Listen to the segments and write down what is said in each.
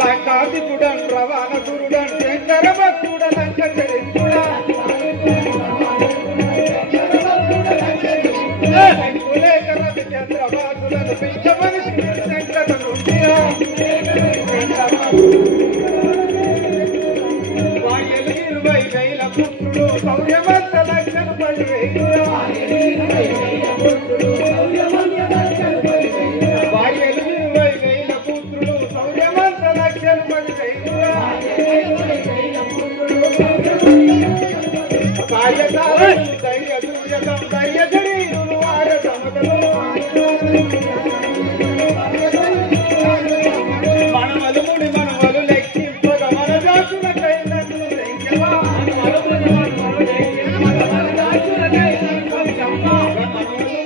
లంకాధికుడన్ రవాణసురుడన్ శంకర భక్తుడ లంక చరిత్రుడా చంద్రబాసులను పిచ్చమని శంకర వాయలు 20,000 పుత్రులు సౌర్యవంత లక్షలు 10,000 వాయలు 20,000 పుత్రులు సౌర్యవంత లక్షలు 10,000 మనవలు ముడి మనవలు లెక్కింపగ మన జాతుల కైనట్లు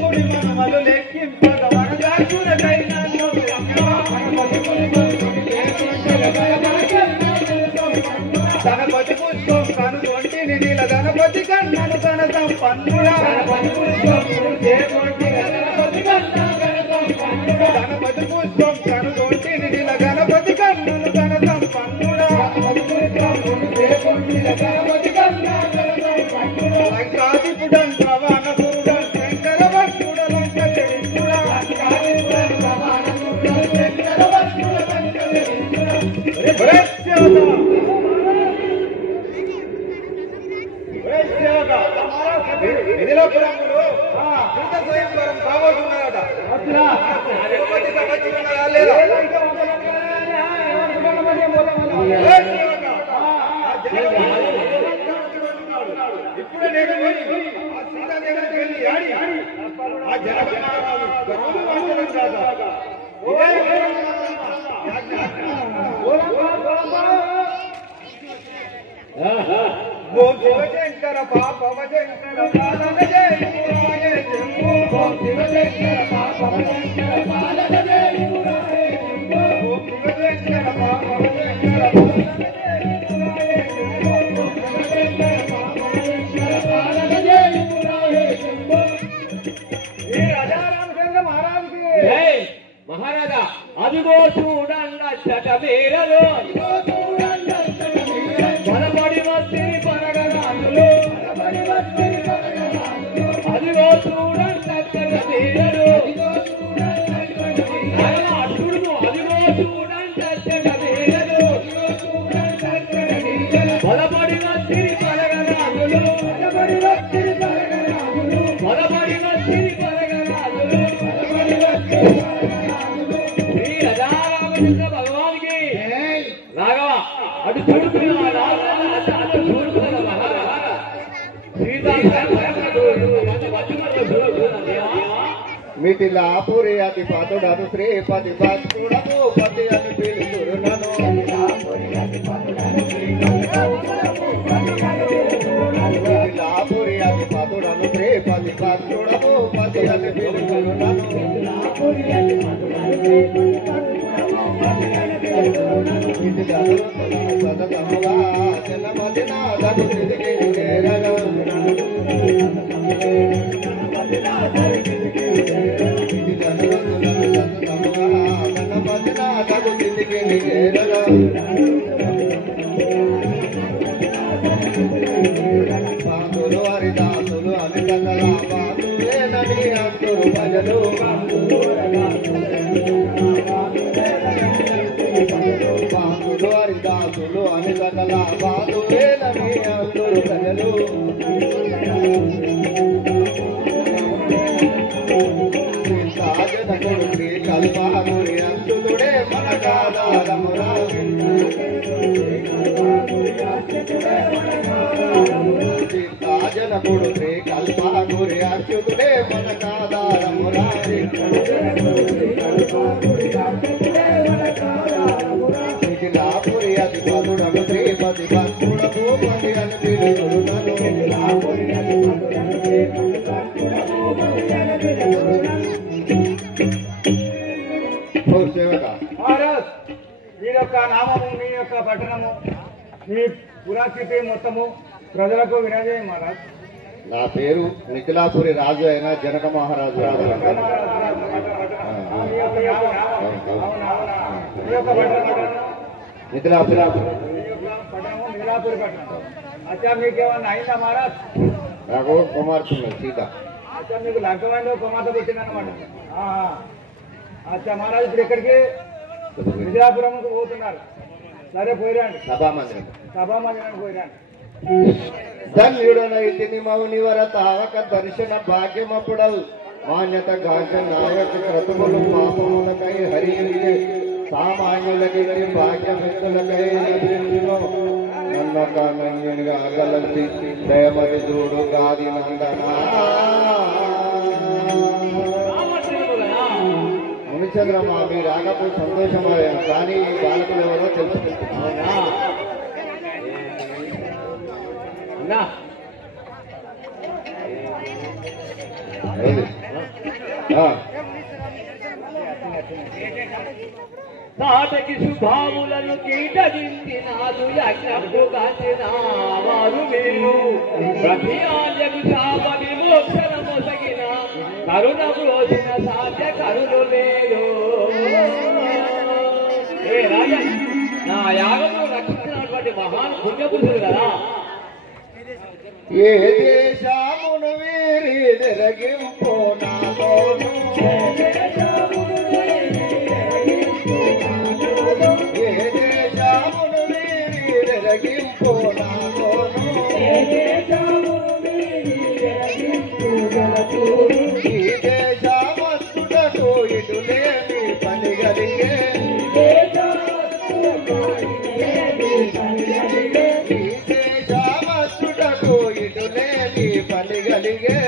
ముడి మనవలు లెక్కింపగ మన జాతుల కైనట్లు గణపతి పుష్పం కనుగొంటిని నీల గణపతి కన్నను కన సంపన్నుడా గణపతి పుష్పం కనుగొంటిని నీల గణపతి కన్నను కన సంపన్నుడా లంకాధిపుడన్ రవాణసురుడన్ శంకర భక్తుడ లంక చరిత్రుడా మిథిలాపురంలో సీత స్వయంవరం కాబోతున్నారట. తిరుపతి సంవత్సరం లేదా ఇప్పుడే నేను ఆ సీత దగ్గరికి వెళ్ళి ఆడి ఆ జనగణనాలు కాదా ఓం శివశంకర పాపమ శంకర పాలన జయ ఓం శివశంకర పాపమ శంకర పాలన జయ ఓం శివశంకర పాపమ శంకర పాలన జయ రాజారామచంద్ర మహారాజుకి మహారాజా అదిగో చూడండి చట వీరలో బలపడి వచ్చి పరగరాజులు అదిగో చూడండి చట వీరలు అర్జునుడు అదిగో చూడండి చట వీరలు బలపడి వచ్చి పరగరాజులు బలపడి వచ్చి పరగరాజులు భగవాన్ కి రాఘవ అటు చూడుకున్నా మిథిలాపురి అతి పాతుడను శ్రీపతి భక్తుడను పతి అని పిలుతురు నన్ను మిథిలాపురి అతి పాతుడను శ్రీపతి భక్తుడను పతి అని పిలుతురు నన్ను సతతముగా జనమదినాథను తిరిగి చేరను గణపతినాథకు తిరిగి చేరను పాతులు హరిదాసులు అని కన్నల పాతులేనని అంటురు ప్రజలు పాతులు హరిదాసులు అని కన్నల పాతులేనని అంటురు ప్రజలు సాజనకుడు శ్రీ కల్పహముని అంతుడే మన కాదారమురా సీతాజనకుడు శ్రీ కల్పహముని అచ్యుతుడే మన కాదారమురా మిథిలాపురి అతి పదుడను శ్రీపతి భక్తుడ భూపతి అని పిలుతురునను మీ యొక్క నామము మీ యొక్క పట్టణము మీ పురాస్థితి మొత్తము ప్రజలకు వినజేయం మహారాజ్. నా పేరు మిథిలాపురి రాజు అయిన జనక మహారాజు రాజు మిథిలాపురి अच्छा మీకేమన్నా అయిందా మహారాజ్? నాకు కుమార్తె సీత. అచ్చా మీకు లగ్గమైన కుమార్తె పుట్టిందన్నమాట. అచ్చా మహారాజ్ ఇప్పుడు ఎక్కడికి? విజయాపురంకు పోతున్నారు. సరే పోయిరండి. సభామందిరానికి పోయిరండి. ధన్యుడనైతిని మౌనివర తావక దర్శన భాగ్యమప్పుడవు మాన్యత గాంచ నాయక క్రతువులు పాపములకై హరియులకై సామాన్యులకి భాగ్యమిత్తులకై నన్నక నన్యునిగా గలసి దయమరి చూడు గాది నందన. మునిచంద్రమ్మ మీ రాగపు సంతోషమయ్యాను, కానీ ఈ బాలకులు ఎవరో తెలుసుకుంటున్నా. నాటకి శుభాములను కీటగించినాదు యజ్ఞపు కాచిన వారు మీరు ప్రతియాజకు శాప విమోక్షణ మొసగిన కరుణ బ్రోసిన సాధ్య కరులు లేరు. ఏ రాజా, నా యాగము రక్షించినటువంటి మహాన్ పుణ్యపురుషులు కదా. ఏ దేశమును వీరి నెరగింపో నాలోను, ఏ దేశమును వీరి నెరగింపో నాలోను, ఈ దేశమస్తుటకు ఇటులేని పని గలిగే, పలిగలిగే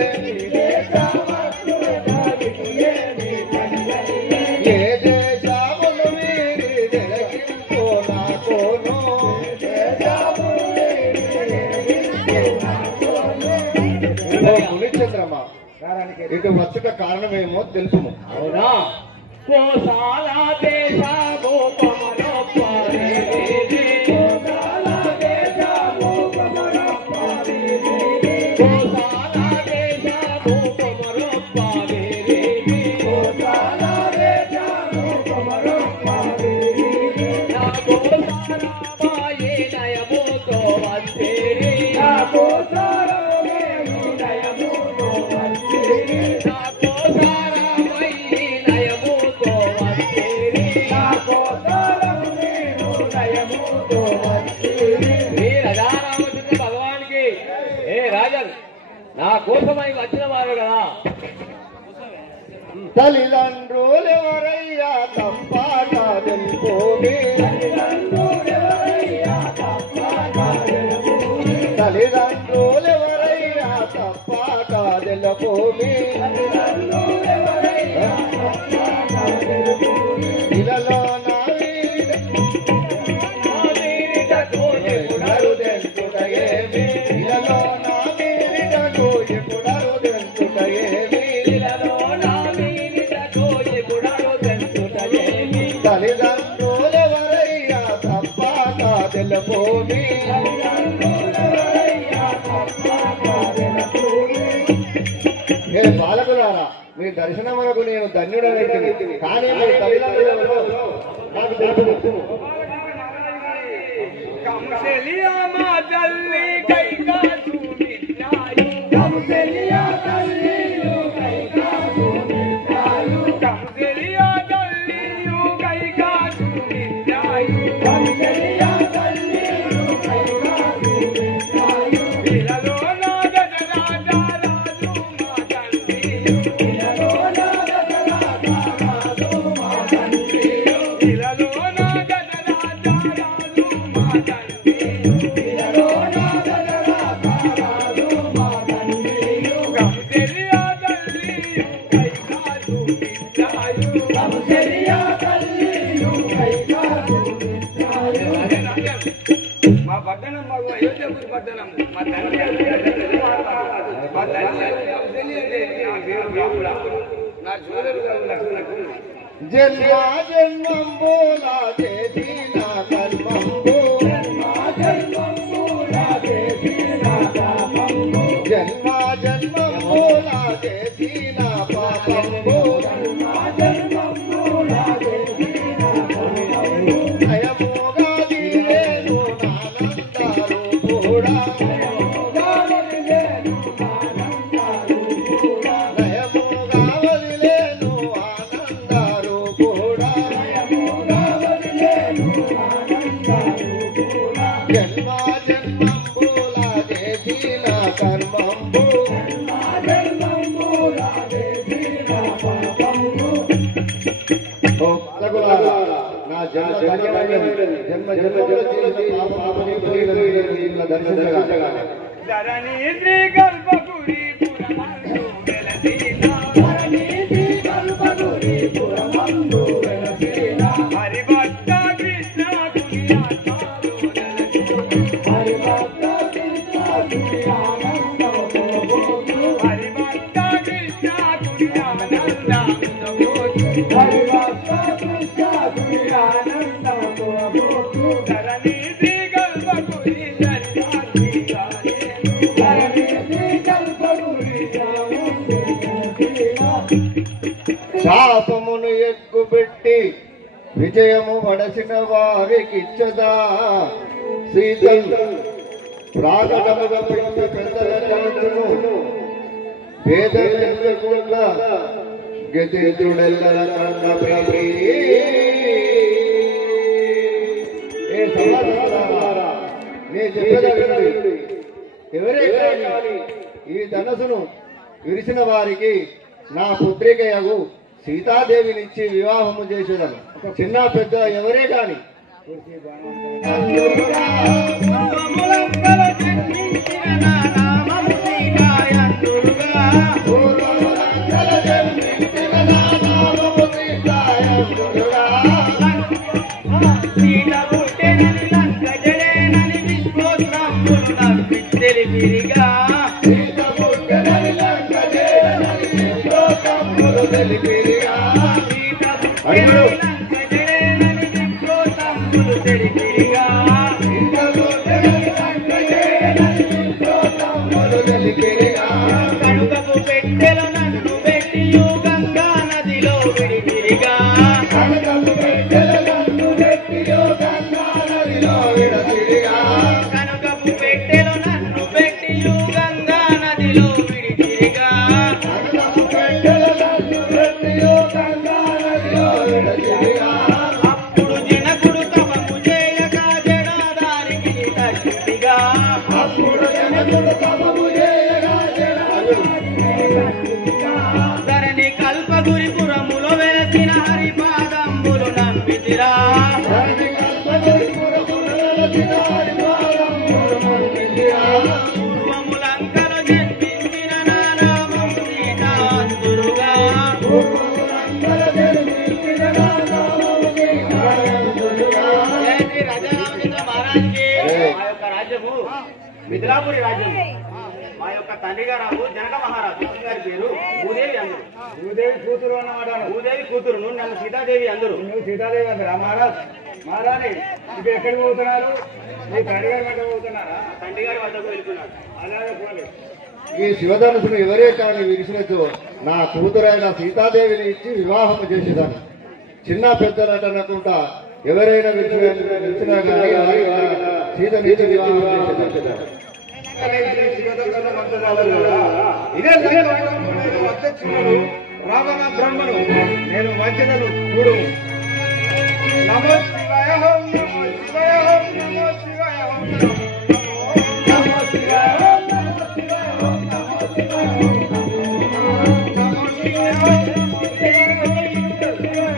ఏ దేశమును వీరి నెరగింపో నాకోను, మునిచంద్రమ్మ ఇటు వచ్చుట కారణమేమో తెలుసుము. అవునా? కోసాల దేశము భగవానికి. ఏ రాజన్, నా కోసమై వచ్చిన వారు కదా. తల్లిదండ్రులెవరయ్యా తప్పాక వెళ్ళిపోమే, తల్లిదండ్రులెవరయ్యా తప్పాక వెళ్ళిపోమే, ఇలలో నా ఎప్పుడరుదెంతుటయేమి, ఇలలో నా మీరిటకు ఎప్పుడరుదెంతుటయేమి, తల్లిదండ్రులెవరయ్యా తప్పాక వెళ్ళిపోమే. ఏ బాలకులారా, మీ దర్శనమునకు నేను ధన్యుడనైతిని, కానీ మీ తల్లిదండ్రులు నాకు తెలుసు. మా పట్టణం మాకు అయోధ్యపురి పట్టణం. మా తండ్రి నా జోదరు జన్మ జన్మంబోలా చేసిన కర్మంబో, జన్మ పాపంబు నయముగా దివేను నానందారు కూడా నయముగా వదిలేను ఆనందారు కూడా జన్మ జన్మంబుల చేసిన కర్మంబు నా జన్మ జన్మ జన్మముల చేసిన పాపముని పోయిన దర్శించగా ధరణి శ్రీ గల్పగురి పురమందు వెలసిన హరిభక్త కృష్ణ శాపమును ఎక్కుబెట్టి విజయము వడసిన వారికిచ్చదా సీతల్ ప్రాగడముగా పెట్టి పెద్దలను వేదకుండా గతితుడెల్లర కన్న ప్రభీ ఏ సమాధానారా నే చెప్పేది ఎవరే కానీ ఈ ధనసును విరిసిన వారికి నా పుత్రికయగు సీతాదేవినిచ్చి వివాహము చేసేదను చిన్న పెద్ద ఎవరే కాని కనుకకు పెట్టెలో నన్ను పెట్టియు గంగా నదిలో విడివిరిగా కనుకకు పెట్టెలో నన్ను పెట్టియు గంగా నదిలో విడివిరిగా అప్పుడు జనకుడు తపము చేయక జడాదారికి తట్టుడిగా ధరణి కల్పగురి పురములో వెలసిన హరిపాదంబులు నమ్మితిరా పూర్వములంకర జన్మించిన నానామం సీతాంతురుగా రాజారామచంద్ర మహారాజ్కి మా యొక్క రాజ్యము మిథిలాపురి రాజ్యము. మా యొక్క తండ్రి గారు జనక మహారాజు గారి పేరు భూదేవి అందరు. భూదేవి కూతురు అన్నమాట. భూదేవి కూతురు నన్ను సీతాదేవి అందరు. నువ్వు సీతాదేవి అందరు. మహారాజ్ మహారాణి ఇప్పుడు ఎక్కడికి పోతున్నారు? మీ తండ్రి గారి వద్దకు పోతున్నారా? తండ్రి గారి వద్దకు వెళ్తున్నారు. అలాగే పోలేదు. ఈ శివధనుసును ఎవరే కానీ విరిసినచో నా కూతురైన సీతాదేవిని ఇచ్చి వివాహం చేసేదాన్ని. చిన్న పెద్దలటనకుండా ఎవరైనా విరిచినా కానీ సీతనిచ్చి వివాహం చేసేదాన్ని. ఇదే రావణ బ్రహ్మను నేను వంచనను చూడు. నమో శివాయ ఓం నమో శివాయ ఓం నమో శివాయ ఓం నమో శివాయ ఓం నమో శివాయ ఓం నమో శివాయ ఓం నమో శివాయ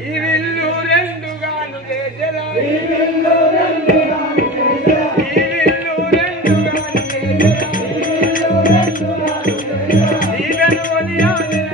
ఈ విల్లు రెండుగాను చేసెదా ఈ విల్లు రెండుగాను చేసెదా ఈ విల్లు రెండుగాను చేసెదా ఈ విల్లు రెండుగాను చేసెదా ఈగను ఒలియాలిన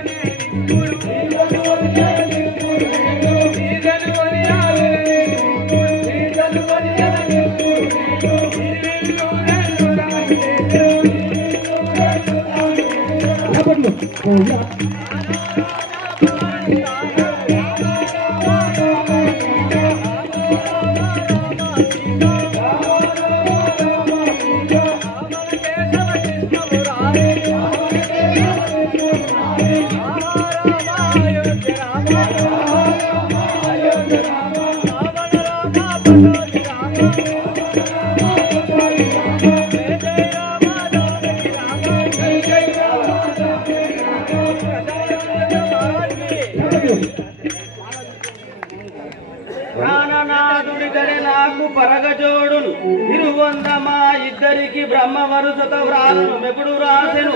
ప్రాణనాథుడితడే నాకు పరగజోడు ఇరువంద మా ఇద్దరికి బ్రహ్మ వరుసత వ్రాలను మెప్పుడు రాసెను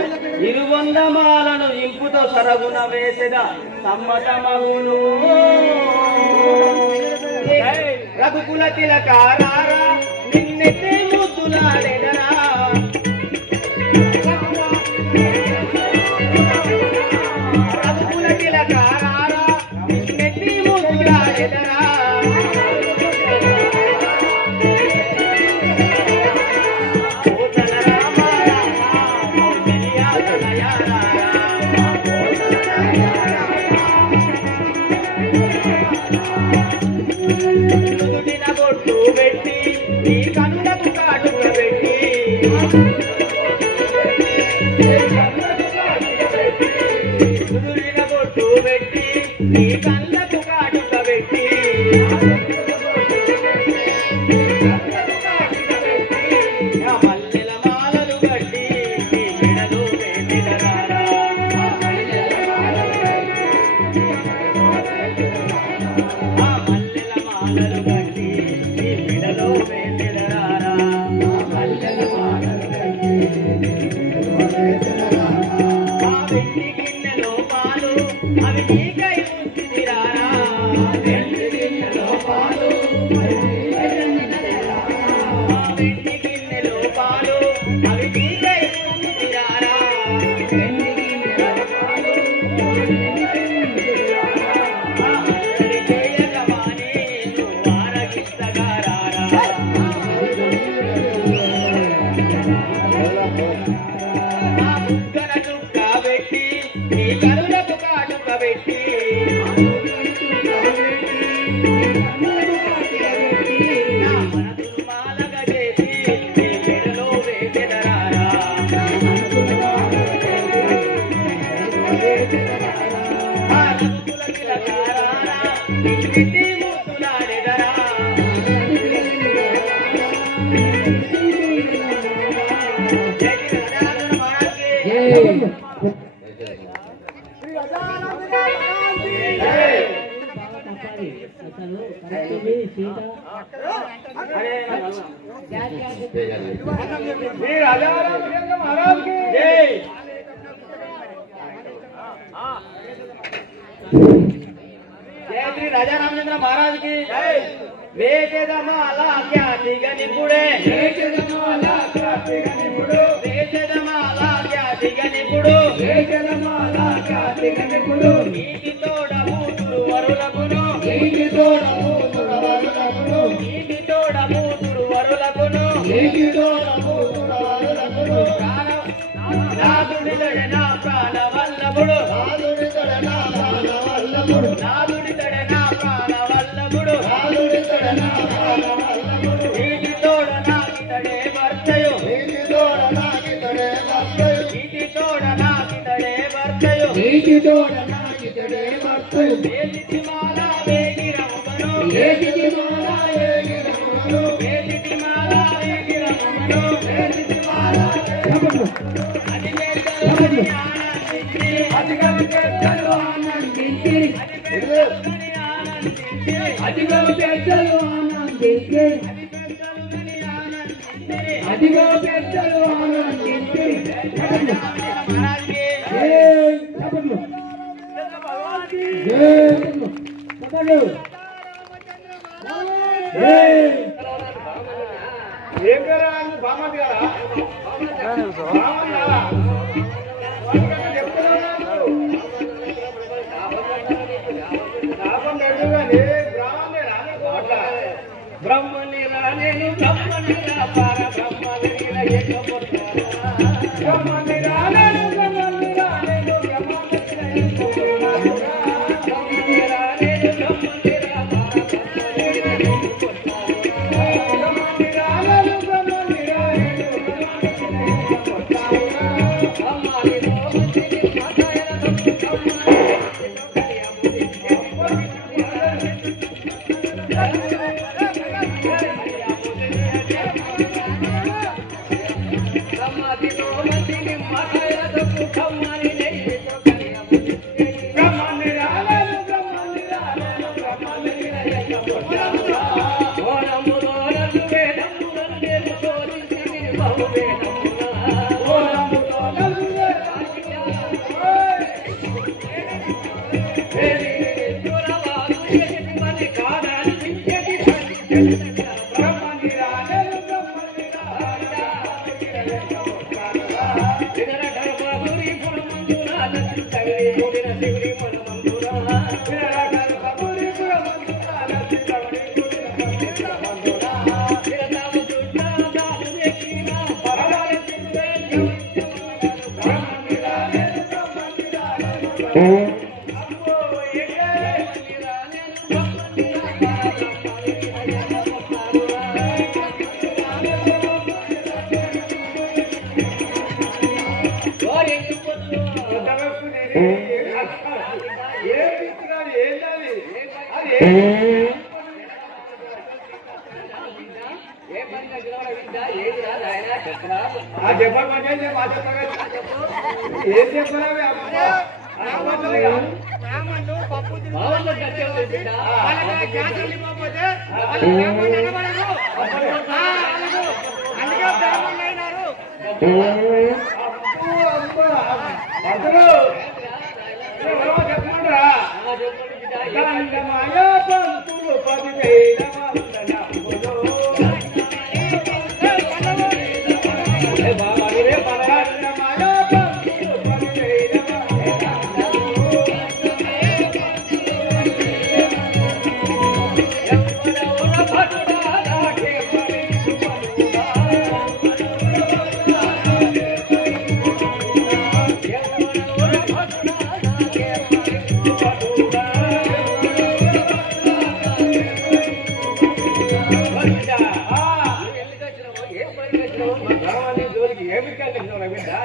ఇరువంద మాలను ఇంపుతో సరగున వేసెగా సమ్మతమగును రఘుకుల తిలకారారా నిన్నెత్తే ముద్దులాడెదరా రఘుకుల తిలకారారా నిన్నెత్తి ముద్దులాడెదరా బొట్టు పెట్టి నీ కన్నులకు కాటుక పెట్టి కుదిరిన బొట్టు పెట్టి నీ కళ్ళకు కాటుక పెట్టి మల్లెల మాలలు కట్టి నీ మెడలో వేసిదరారా మల్లెల మాలలు కట్టి నీ మెడలో వేసిదరారా మల్లెల మాలలు కట్టి ఆ వెండి గిన్నెలో పాలు అవి నీకై ఉంచిదిరారా వెండి గిన్నెలో పాలు ఆ వెండి గిన్నెలో పాలు అవి నీకై ఉంచిదిరారా వెండి గిన్నెలో పాలు ఆ అల్లరి చేయకమాని నువ్వు ఆరగిస్తగారారా ఆ ముగ్గన చుక్క పెట్టి నీ కరులకు కాటుక పెట్టి నా మనసును మాలగా చేసి నీ మెడలో వేసెదరారా ఆ రఘుకుల తిలకారారా నిన్నెత్తి ముద్దులాడెదరా జై శ్రీ రాజారామ మహారాజ్ శ్రీ రాజారామ మహారాజ్ కి జై జై శ్రీ రాజా రామచంద్ర మహారాజ్ కి జై వేషదమాల ఖ్యాతిగ నిపుడే వేషదమాల ఖ్యాతిగ నిపుడు వేషదమాల ఖ్యాతిగ నిపుడు వేషదమాల ఖ్యాతిగ నిపుడు నీటి తోడ మూతురు వరులకును నీటి తోడ మూతురు వరులకును నీటి తోడ మూతురు వరులకును నీటి తోడ మూతురు వరులకును నాదుడితడే నా ప్రాణ వల్లభుడు నాదుడితడే నా ప్రాణ వల్లభుడు నాదుడితడే నా ప్రాణ వల్లభుడు నాదుడితడే నా ప్రాణ వల్లభుడు నీటి తోడ నాకితడే వర్తయు నీటి తోడ నాకితడే వర్తయు నీటి తోడ నాకితడే వర్తయు నీటి తోడ నాకితడే వర్తయు వేదితి మాల వేగిరమును వేదితి మాల వేగిరమును వేదితి మాల వేగిరమును వేదితి మాల అధిగమించలు ఆనందించి అధిగమించలు ఆనందించి అధిగమించలు ఆనందించి ఏం గారా బామతి గారా బ్రహ్మని రానేను బ్రహ్మని రాపార బ్రహ్మని రానేను బ్రహ్మని రానేను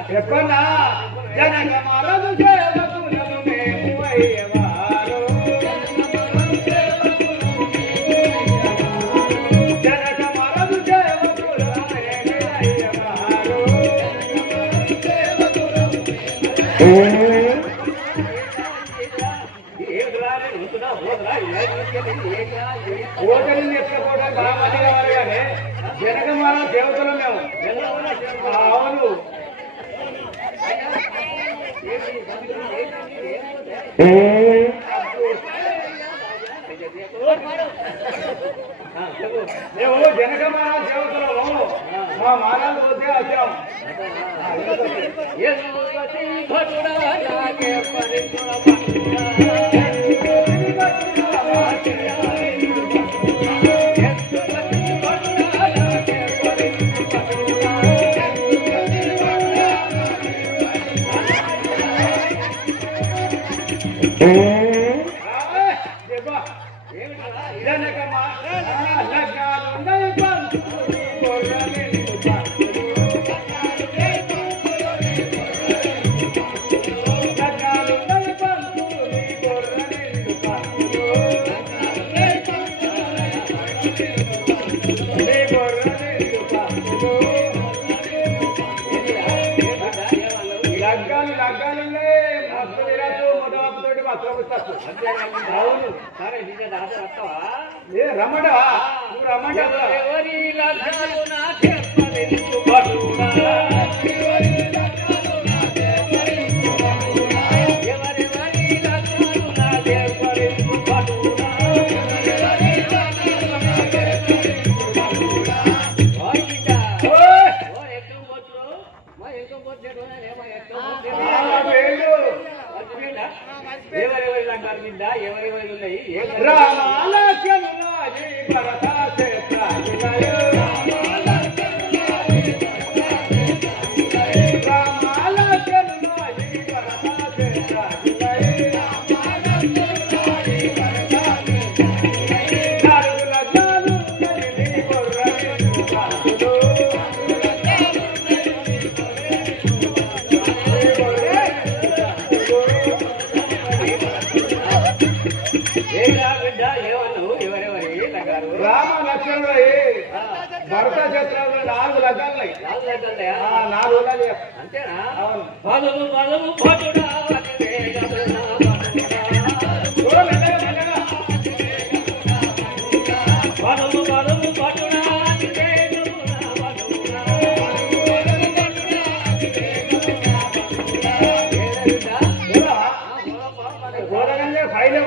చెప్పన్నా జనక మరదు సేవకులను మేము అయ్యేవారు జనక మరదు సేవకులను మేము అయ్యేవారు ఓటర్లు ఎక్కకపోవడం బాగా మంది కావాలి కానీ జనక మన దేవతలు మేము అవును మేము జనగమన దేవతలు మా మానాలు పోతే వచ్చాం రమ్మడా రామాల రామ లక్ష్మణుడు భర్త చిత్రంలో 4 లగ్నాలు 4 అంతేనా? అవును. పదము పదము పటుడా పదము పదము పటుడా ఫైలం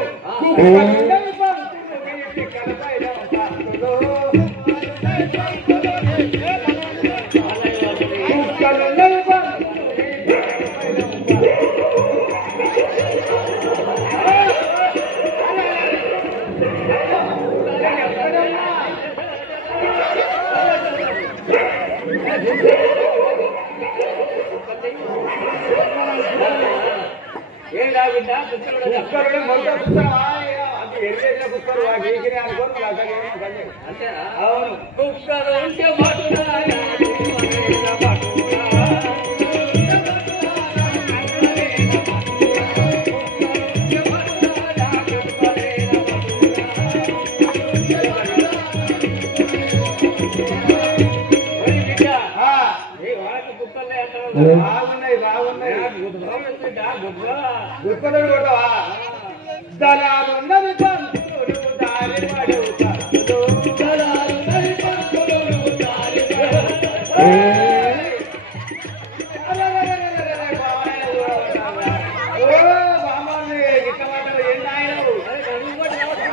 అవును కుక్కలు ఉంటే పటుడా బాగున్నాయి గుర్తులు కొట్టవా దళాలున్నది పంతులు దారి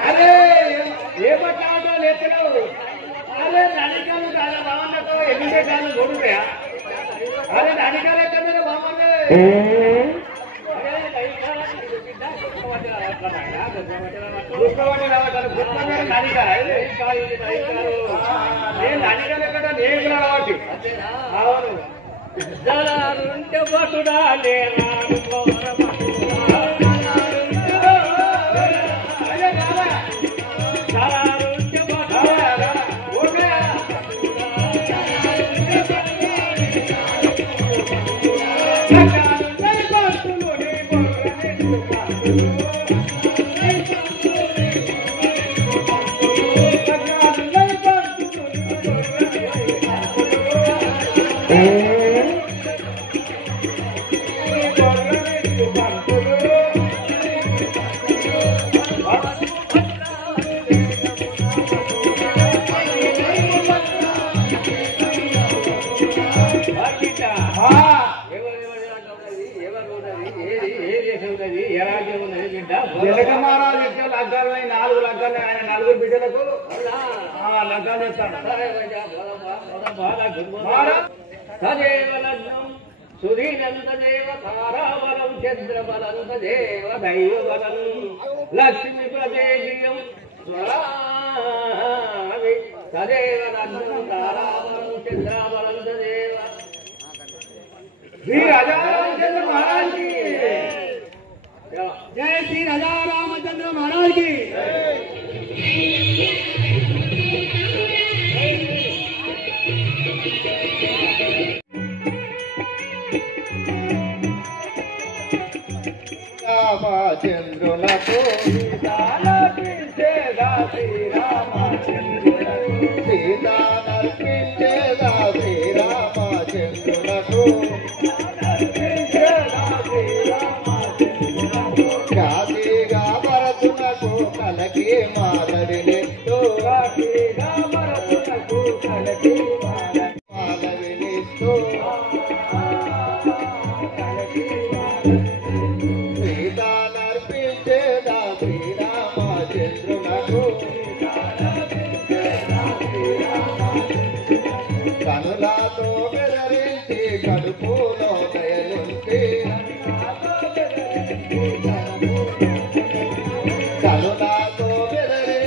అరే ఏ పట్టాటో లేచినావు అరే నడికాలు చాలా బాగున్నతో ఎన్ని కాలు కొడుతాయా అరే నడికాలు ఎక్కడ బాగుంది అవును దళాలుంటే పటుడా లేరా జనకమారాలు ఇచ్చే లగ్గాలు 4 లగ్గాలు ఆయన 4 బిడ్డలకు లగ్గాలు ఇస్తాడు సదేవ లగ్నం సుధీనందదేవ తారాబలం చంద్రబలందేవ దైవబలం లక్ష్మీ ప్రదేశీయం స్వరామి సదేవ లగ్నం తారాబలం చంద్రబలందేవ శ్రీ రాజారామచంద్ర మహారాజ్ కి జై శ్రీ రాజారామచంద్ర మహారాజ్ కి రామచంద్రులకు సీతానర్పించేదా శ్రీరామచంద్రులకు సీతానర్పించేదా శ్రీరామచంద్రులకు జాతిగా భరతునకు కలకి మాలవినిస్తూ మాలవినిస్తూ సీతానర్పించేదా శ్రీరామచంద్రునకు కనులాతో బెదరించి కడుపులో దయలుంచి కనులాతో బెదరించి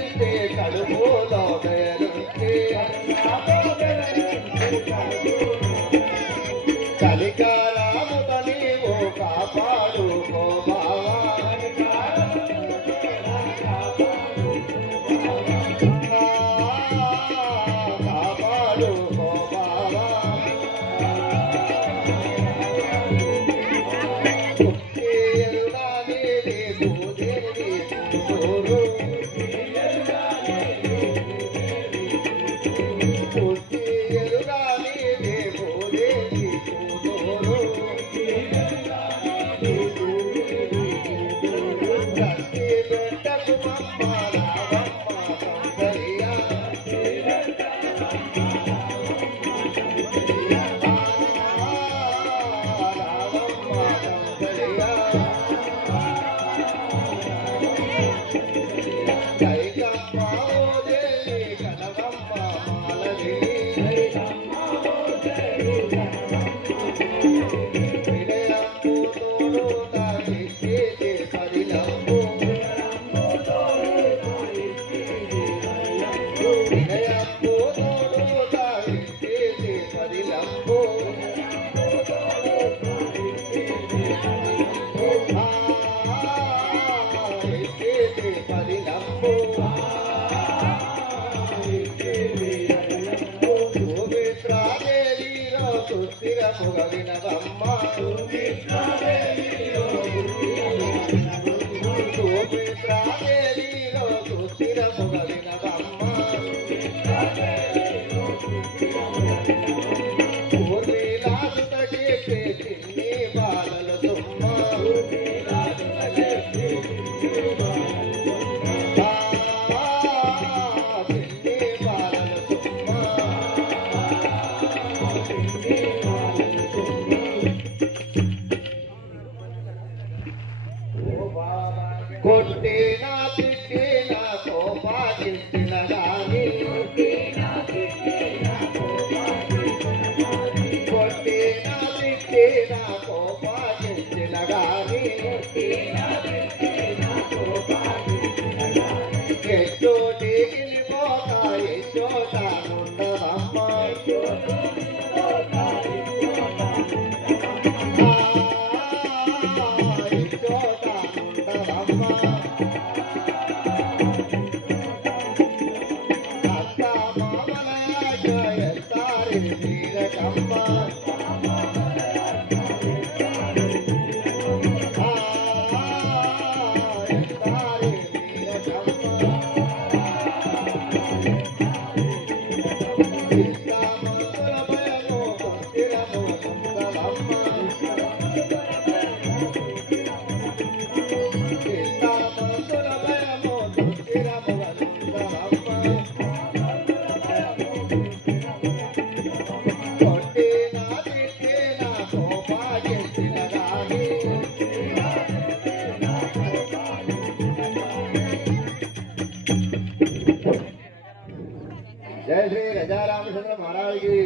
जय श्री राजा रामचंद्र महाराज की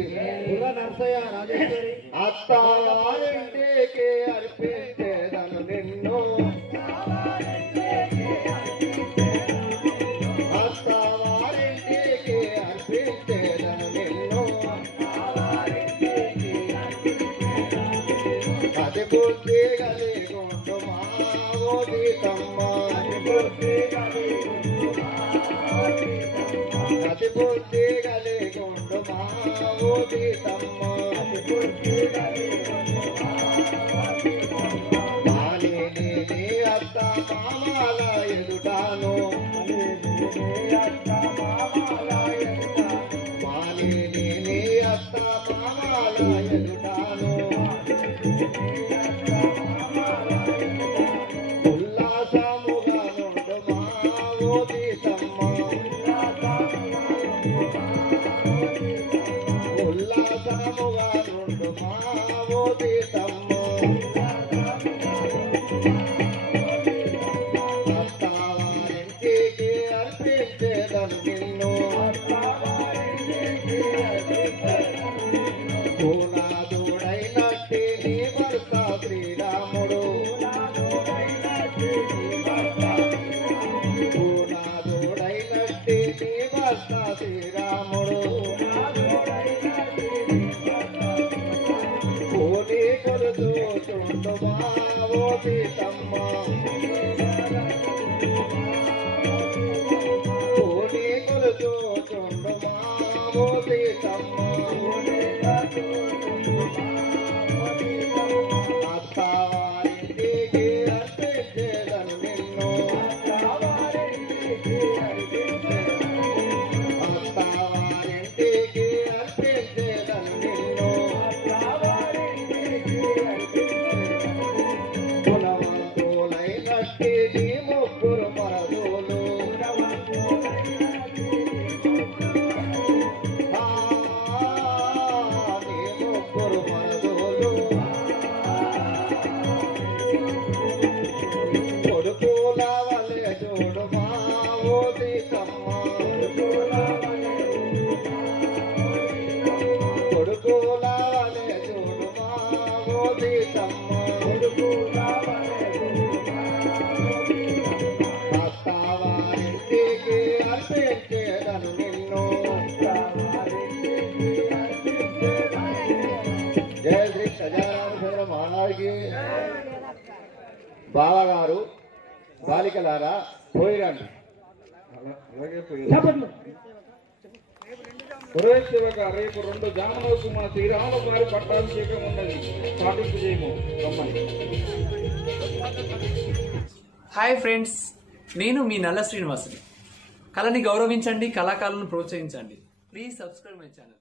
दुर्गा नरसయ్య राजेश्वरी అత్తావారింటికి అర్పించేదను నిన్ను అత్తావారింటికి అర్పించేదను నిన్ను అది బుద్ధి కలిగుండు మా ఓదితమ్మ అది బుద్ధి కలిగుండు మా ఓదితమ్మ మాలిని నీ అత్త మామల ఎదుటాను మాలిని నీ అత్త మామల ఎదుటాను ఉల్లాసముగా నుండు మా ఓదితమ్మ ఉల్లాసముగా నుండు మా ఓదితమ్మ అత్తావారింటికి అర్పించేదను నిన్ను పూనాదుడైనట్టి నీ భర్త శ్రీరాముడు పూనాదుడైనట్టి నీ భర్త శ్రీరాముడు కోటి కొలుచుండు మా ఓదితమ్మ కోటి కొలుచుండు మా ఓదితమ్మ అత్తావారింటికి అర్పించేదను నిన్ను మహానాడికి బావగారు బాలికలారా పోయిరండి. అలాగే పోయి పురోహితసేవక రేపు 2 జాములకు మన శ్రీరాముల వారి పట్టాభిషేకం ఉన్నది, పాటింపు చేయము రమ్మని. హాయ్ ఫ్రెండ్స్, నేను మీ నల్ల శ్రీనివాసుని. కళని గౌరవించండి, కళాకారులను ప్రోత్సహించండి. Please subscribe my channel.